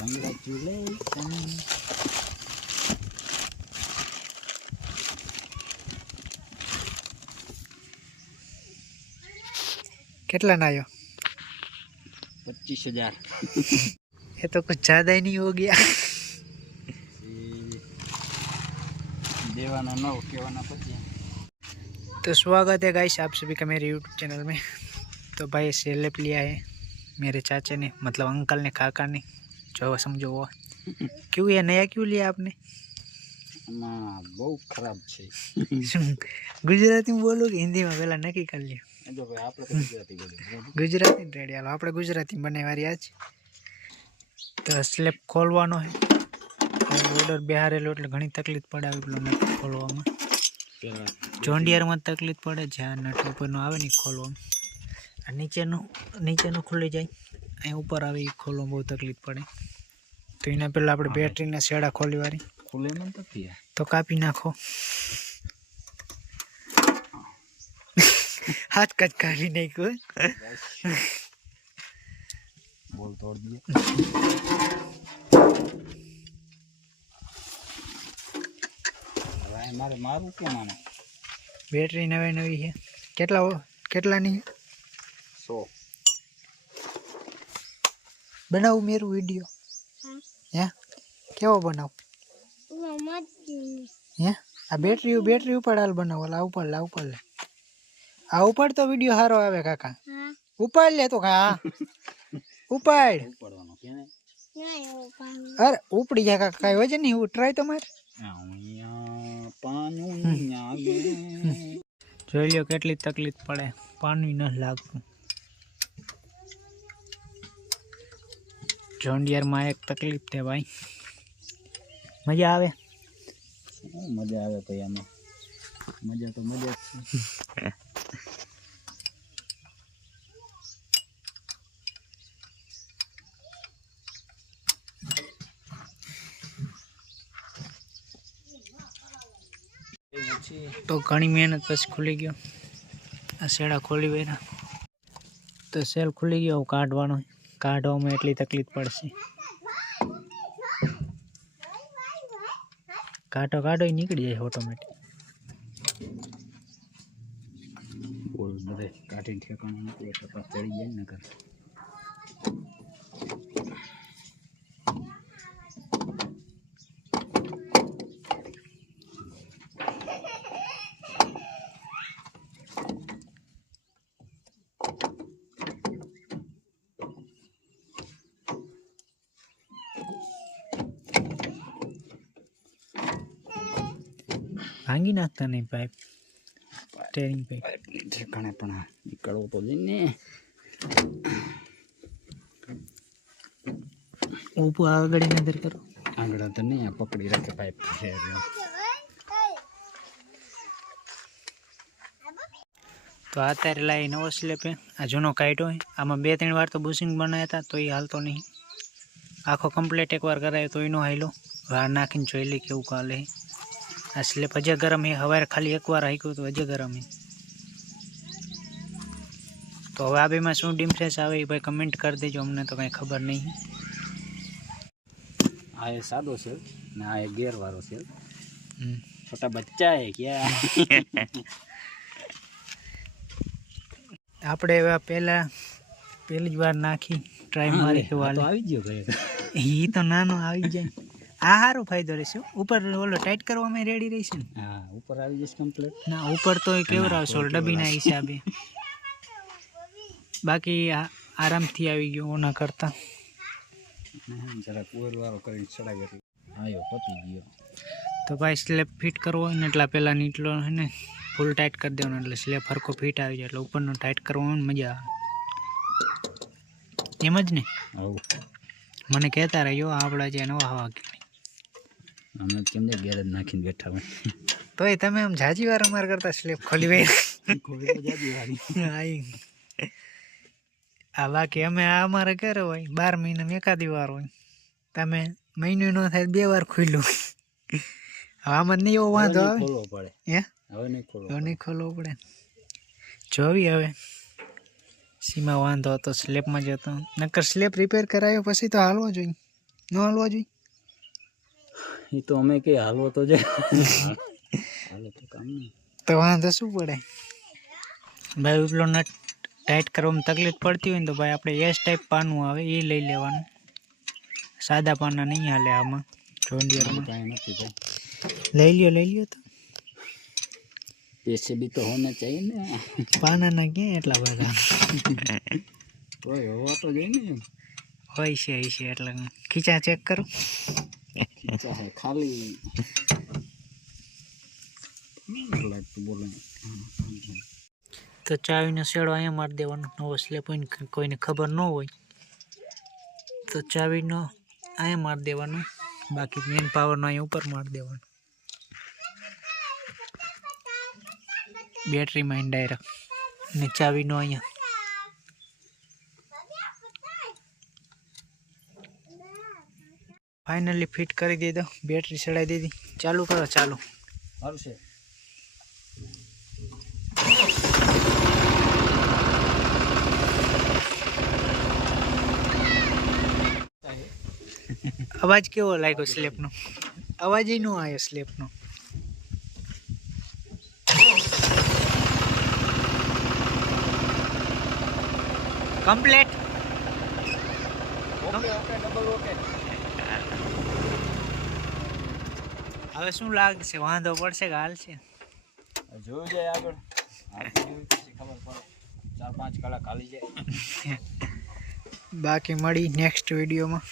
Congratulations. कितना ना आयो 25,000. ये तो कुछ ज़्यादा ही नहीं हो गया। देवाना 9 केवाना 25. तो स्वागत है गाइस आप सभी का मेरे यूट्यूब चैनल में। तो भाई सेलेप लिया है मेरे चाचे ने, मतलब अंकल ने, काका ने, जो समझो वो। क्यों ये नया क्यों लिया आपने? बहुत खराब है। गुजराती में बोलो कि हिंदी में पहला नक्की कर लिया? जो भाई आप गुजराती बोलो. गुजराती रेडी हालो આપણે ગુજરાતી બનેવારી આજ તો સ્લેબ ખોલવાનો છે। ઓર્ડર બેહારેલો એટલે ઘણી તકલીફ પડે આવી પેલો નટ ખોલવામાં। જોન્ડિયરમાં તકલીફ પડે જ્યાં નટ ઉપરનો આવે ને ખોલવામાં, આ નીચેનું ખુલી જાય, અહીં ઉપર આવે એ ખોલવામાં બહુ તકલીફ પડે। તો એના પહેલાં આપણે બેટરીના શેડા ખોલીવારી ખુલે ન નથી તો કાપી નાખો। हाथ कट काटी नहीं को बोल तोड़ दिए। मारे मारू क्या मानो बैटरी नवी नवी है। केटला केटला नहीं है 100 बनाऊ मेरू वीडियो या केवो बनाऊ या आ बैटरी ऊपर डाल बनाओ ला ऊपर ले आ ऊपर तो वीडियो हारो आवे काका। ऊपर ले तो का ऊपर ऊपरવાનો કેને अरे ऊपड़ी जा काका काई वजन नहीं ट्राई तो मार જોઈ લ્યો કેટલી તકલીફ પડે, પાણી ન લાગતું। જોન્ડિયરમાં એક તકલીફ છે ભાઈ। મજા આવે મજા આવે ભાઈ આમાં મજા તો મજા જ છે। तो घनी मेहनत पीछे खुली गयो आ सेड़ा खोली वेरा तो सेल खुली गयो काढ़वानो काढ़वा में एटली तकलीफ पड़से। काटो काटो ही निकली जाए ऑटोमेटिक। बोल बदे काटी ठेकाणो नथी એટલે પાસ ચડી જાય ને કર भांगी नाखता नहीं पाइप स्टेरिंग पे ठेकाणे पण નીકળવો તો જોઈએ ને। ऊपर आगड़ी नजर करो આગળ તો નહીં આ પકડી રાખે પાઇપ છે। तो अत्यारे लाई नवो स्लेप है आ जूनो काट्यो है। आमां 2-3 वार तो बुशिंग बनाया था तो ये हालतो नहीं। आखो कम्प्लीट एक वार करायो तो एनो हाइलो वार नाखीने जोई ले केवुं काले। आ स्लेप अजे गरम है, हवारे खाली एक वार हाक्यो तो अजे गरम है। तो हवे आ बेमां शुं डिफरन्स आवे ए भाई कमेंट कर देजो, अमने तो कांई खबर नहीं। आ ये सादो सेल ने आ एक गियर वाळो सेल। छोटा बच्चा है क्या? આપણે હવે પહેલી જ વાર નાખી ટ્રાય મારી કે વાલે આવી ગયો ભાઈ ઈ તો નાનો આવી જાય। આ સારો ફાયદો રહેશે ઉપર ઓલો ટાઈટ કરવામાં રેડી રહેશે ને। હા ઉપર આવી જશે કમ્પ્લીટ ના ઉપર તો કેવરાવશો ડબ્બીના હિસાબે, બાકી આરામથી આવી ગયો ઓના કરતા। જરા કોર વાળો કરીને ચડાવી એટલે આયો પતી ગયો। તો ભાઈ સ્લેબ ફિટ કરવો હોય ને એટલા પહેલાં નીચલો હે ને फुल टाइट कर देवानो એટલે સ્લેબ હરખો ફિટ આવી જાય એટલે ઉપરનો ટાઈટ કરવાનો મજા આવે એમ જ ને। મને કહેતા રહ્યો આપણા જે નવા હવા કે અમે કેમ દે ગેરેજ નાખીને બેઠા હોય તોય તમે આમ જાજી વાર અમાર કરતા સ્લેબ ખોલી વે જાજી વારી આઈ આ બાકી અમે આ અમારે કરે હોય 12 મહિનામાં એકાદી વાર હોય, તમે મહિનો ન થાય 2 વાર ખોલ્યું। આમાં નહીં એવો વાંધો આવે ખોલવો પડે હે હવે નહીં ખોલવો પડે। જોવી હવે સીમા વાંધો હતો સ્લેબમાં જતો, નકર સ્લેબ રિપેર કરાયો પછી તો હાલવો જોઈએ। ન હાલવા જોઈએ? એ તો અમે કે હાલવો તો જાય. હાલે તો કામ નહીં. તો વાંધો શું પડે ભાઈ? ઉપલો નટ ટાઈટ કરવામાં તકલીફ પડતી હોય ને તો ભાઈ આપણે એસ ટાઈપ પાનું આવે એ લઈ લેવાનું. સાદા પાના નહીં હાલે આમાં જોન્ડિયરમાં. કાંઈ નથી ભાઈ. લઈ લ્યો તો. पैसे भी तो होना चाहिए ना. પાનાના ક્યાં એટલા બધા ઓય હોવા તો જોઈએ ને. હોય છે એટલે ખીચા ચેક કરો. ખીચા હે ખાલી. લાગતું બોલે. તો ચાવીનો શેડો અહીંયા મારી દેવાનો. નવો સ્લેપ હોય ને કોઈને ખબર ન હોય તો ચાવીનો અહીંયા મારી દેવાનો. બાકી મેન પાવરનો અહીંયા ઉપર મારી દેવાનો. બેટરીમાં ડાયરેક્ટ ને ચાવીનો અહીંયા. ફાઇનલી ફિટ કરી દીધો. બેટરી ચડાવી દીધી. ચાલુ કરો. ચાલુ સારું છે. અવાજ કેવો લાગ્યો સ્લેપનો? અવાજ ય નો આવ્યો સ્લેપનો. કમ્પ્લીટ. હવે શું લાગશે? વાંધો પડશે કે હાલશે? જોયું જાય આગળ. પછી ખબર પડે. 4-5 કલાક હાલી જાય. બાકી મળી નેક્સ્ટ વિડીયોમાં.